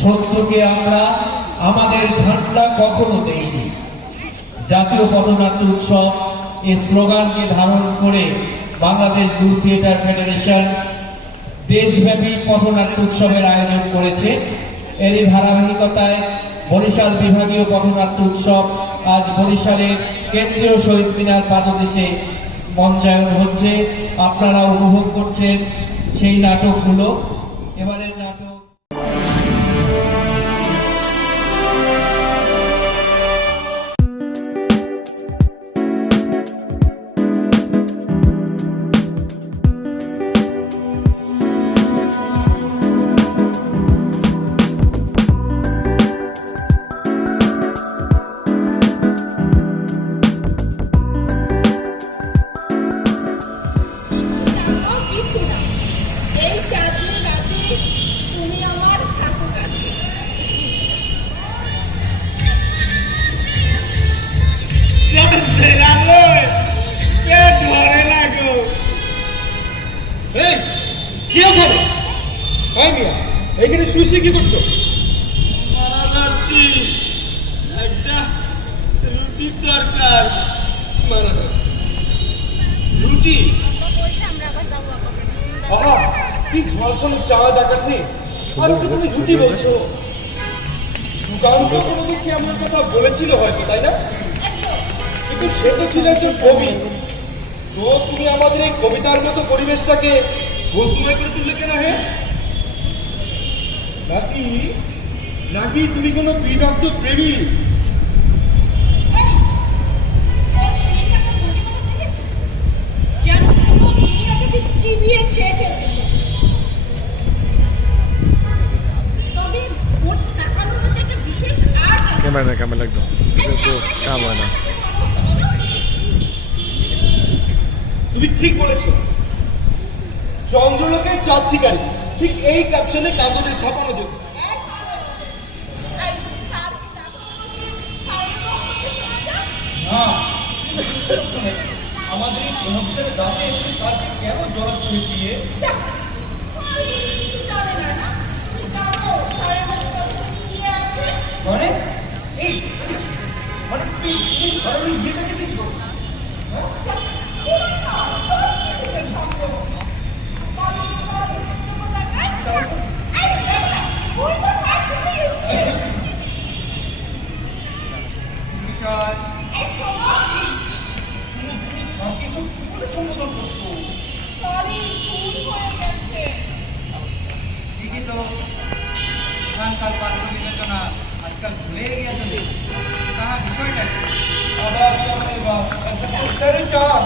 শত্রুকে আমরা আমাদের ঝান্ডা কখনো দেইনি। জাতীয় পথনাট্য উৎসব এই স্লোগানকে ধারণ করে বাংলাদেশ গ্রুপ থিয়েটার ফেডারেশন দেশব্যাপী পথনাট্য উৎসবের আয়োজন করেছে। এরই ধারাবাহিকতায় বরিশাল বিভাগীয় পথনাট্য উৎসব আজ বরিশালের কেন্দ্রীয় শহীদ মিনার পাদদেশে মঞ্চায়ন হচ্ছে। আপনারা উপভোগ করছেন সেই নাটকগুলো। এবারের নাটক এইখানে শুয়ে কি করছো? রুটির দরকার। রুটি? কি ঝলসল চাঁদ আকাশে, আর তুমি রুটি বলছো? সুকান্ত কোনো কি এমন কথা বলেছিল হয়তো, তাই না? কিন্তু সে তো ছিল একজন কবি। তো তুমি আমাদের এই কবিতার মতো পরিবেশটাকে গোলকুমায় করে তুললে কেন? হে নাকি নাকি তুমি কোনো বিদগ্ধ প্রেমী? ক্যামেরা একদম কাম হয় না। তুমি ঠিক বলেছো, চন্দ্রলোকের চাঁদ শিকারী, ঠিক এই ক্যাপশনে কাগজে ছাপানো যেত। আমাদের এই প্রমোশনের দামে স্যারকে কেন জড়াচ্ছ দিয়ে? মানে এই মানে তুমি স্যারের ইয়েটাকে দেখো। ঠিকই তো, এখানকার পাত্র বিবেচনা আজকাল ভুলে গিয়েছে। তাহার বিষয়টা আবার স্যারের চাপ।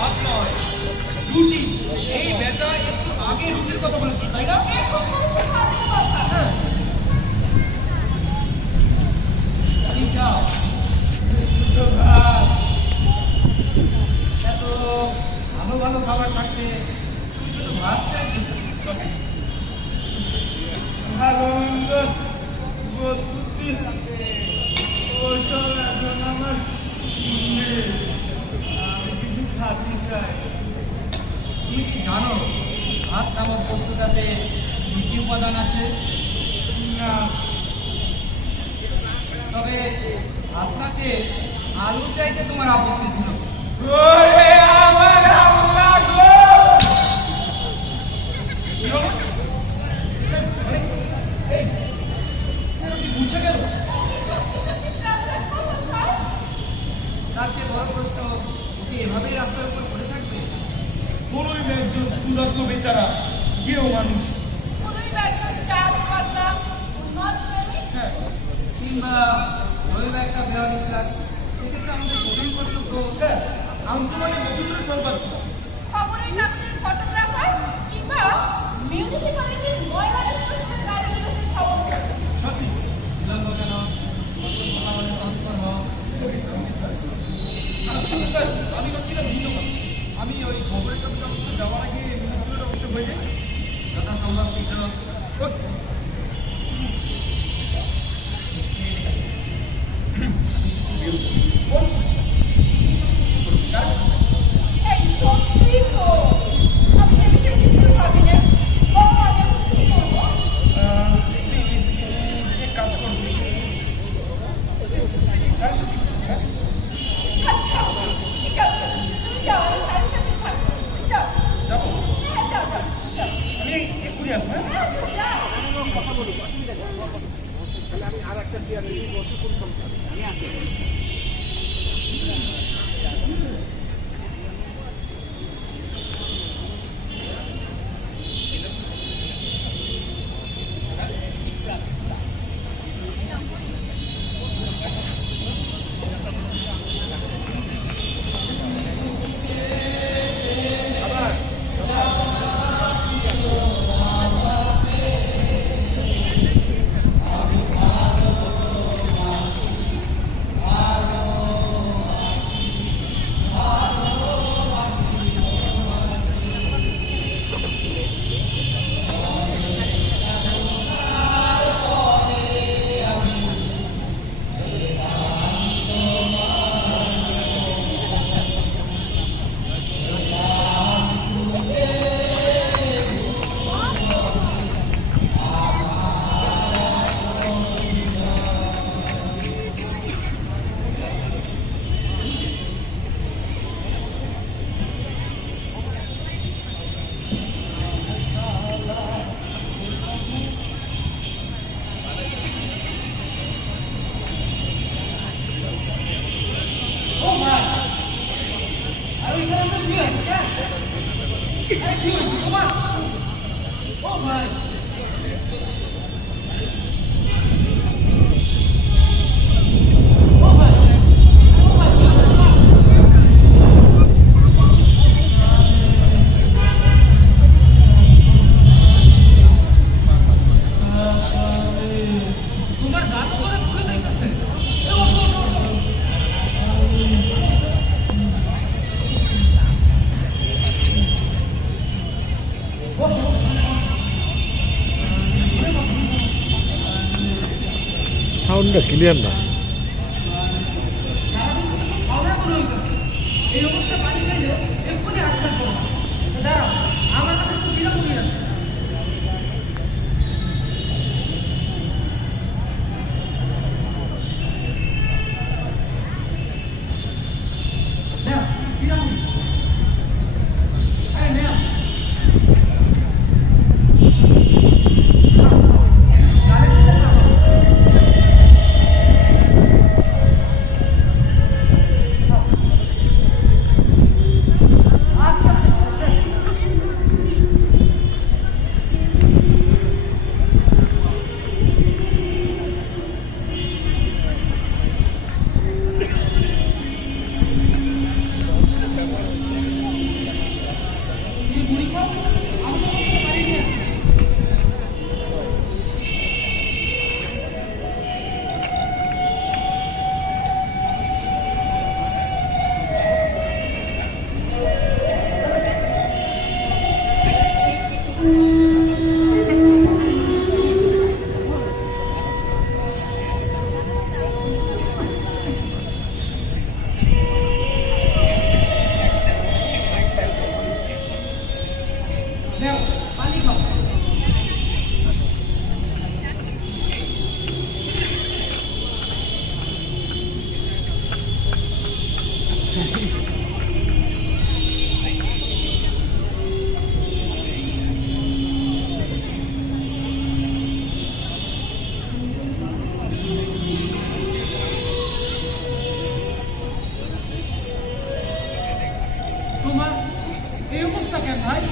হাত নয় রুটি। এই বেটা একটু আগে রুটির কথা বলেছিল, তাই না? এত ভালো ভালো খাবার থাকতে তুই শুধু ভাত চাইছিস? ভালো মন্দ ওসব এখন আমার আমি কিছু খাতে চাই। তুমি কি জানো ভাত নামক বস্তুটাতে কি কি উপাদান আছে? না। তবে ভাত না চেয়ে আলু চাইতে তোমার আপত্তি ছিল। আমার আল্লাহ গো! মুছে গেল। তার চেয়ে বড় প্রশ্ন, ওকে এভাবেই রাস্তার উপর পড়ে থাকবে? কোনোই একজন ক্ষুধার্ত বেচারা, কেউ মানুষ। হ্যাঁ, কিংবা রবিবার একটা দেওয়া দিয়েছিলাম। সেক্ষেত্রে আমাদের প্রধান কর্তব্য স্যার, আঞ্চলিক রবীন্দ্র সংবাদ খবরের কাগজের ফটোগ্রাফার কিংবা মিউনিসিপ্যালিটির ময়লা নিষ্কাশনের গাড়িগুলোতে খবর দেবে। সত্যি বিলম্ব কেন? আমাদের তৎপর হও। স্যার, আমি ভাবছিলাম ভিন্ন কথা। আমি ওই খবরের কাগজ অবস্থা যাওয়ার আগে মিউনিসিপ্যালিটির অবস্থা হয়ে যায়। যথা সম্ভব শীঘ্র। এই সত্যি তো আমি সাউন্ডটা ক্লিয়ার না। এই অবস্থা পানি খাইলে এক্ষুনি আটকা করবো। দাঁড়াও, আমার কাছে একটু বিরামনি আছে। নাও, বিরামনি। এই নাও। নাও, গালে একটু নাও। আস্তে আস্তে আস্তে আস্তে। এই বুড়ি কো আমি তো বাড়ি নিয়ে আসছি। নাও, পানি খাও। তোমার এই অবস্থা কেন ভাই?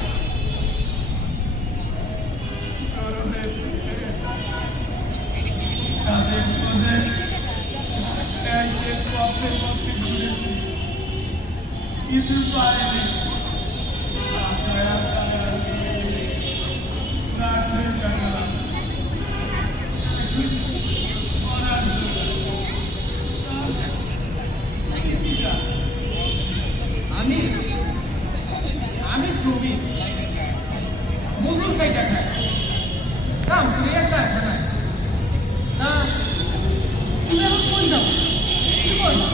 কিছু পারেনি আমি আমি শ্রমিক, মজুর কাইটা খাই, কাম করি এক কারখানায়। তা তুমি এখন কই যাও? কি করছো?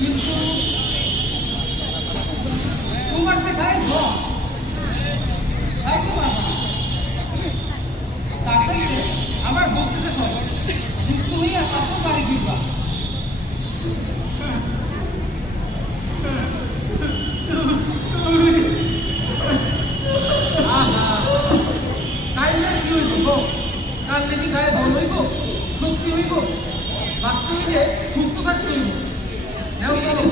কিন্তু তোমার সে গায়ে জল, তাই তো কাল লেগে গায়ে বল হইব, শক্তি হইব, বাঁচতে হইলে সুস্থ থাকতে হইব। নাও চলো,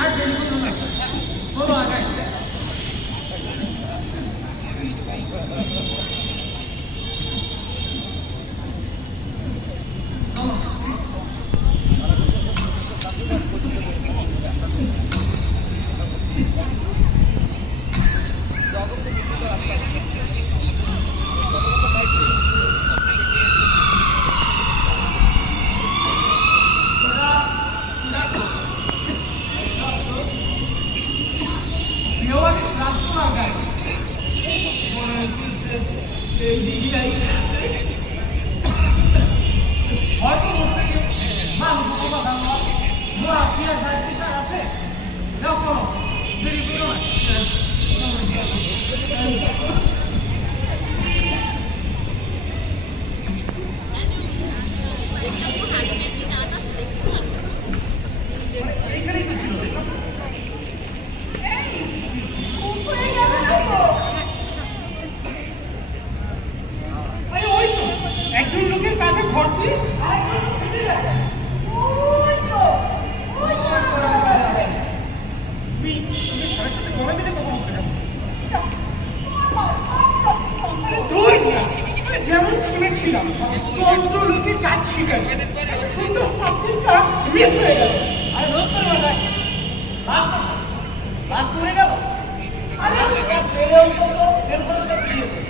আর দেরি করো না, চলো আগাই। চলো। মেওয়ারিশ রাজকুমার গায়ে হয়তো বসে গিয়ে মাংস কমা দাম মোরা কি আর যায় বিচার আছে। যাও চলো, দেরি করো না। এইখানেই তো ছিল। এই খুব হয়ে গেল না তো? আরে ওই তো একজন লোকের কাঁধে ভর্তি আর একজন লোক হেঁটে যাচ্ছে। ওই তো তুমি স্যারের সাথে গলা মিলে কথা বলতে যাবো। আরে ধুর মিয়া, মানে যেমন শুনেছিলাম চন্দ্রলোকে যাচ্ছিলেন, এত সুন্দর সাবজেক্টটা মিস হয়ে গেল। আরে লোক তোর বাসায় লাশ মরে গেল। আরে এর খরচটা খুশি হতো।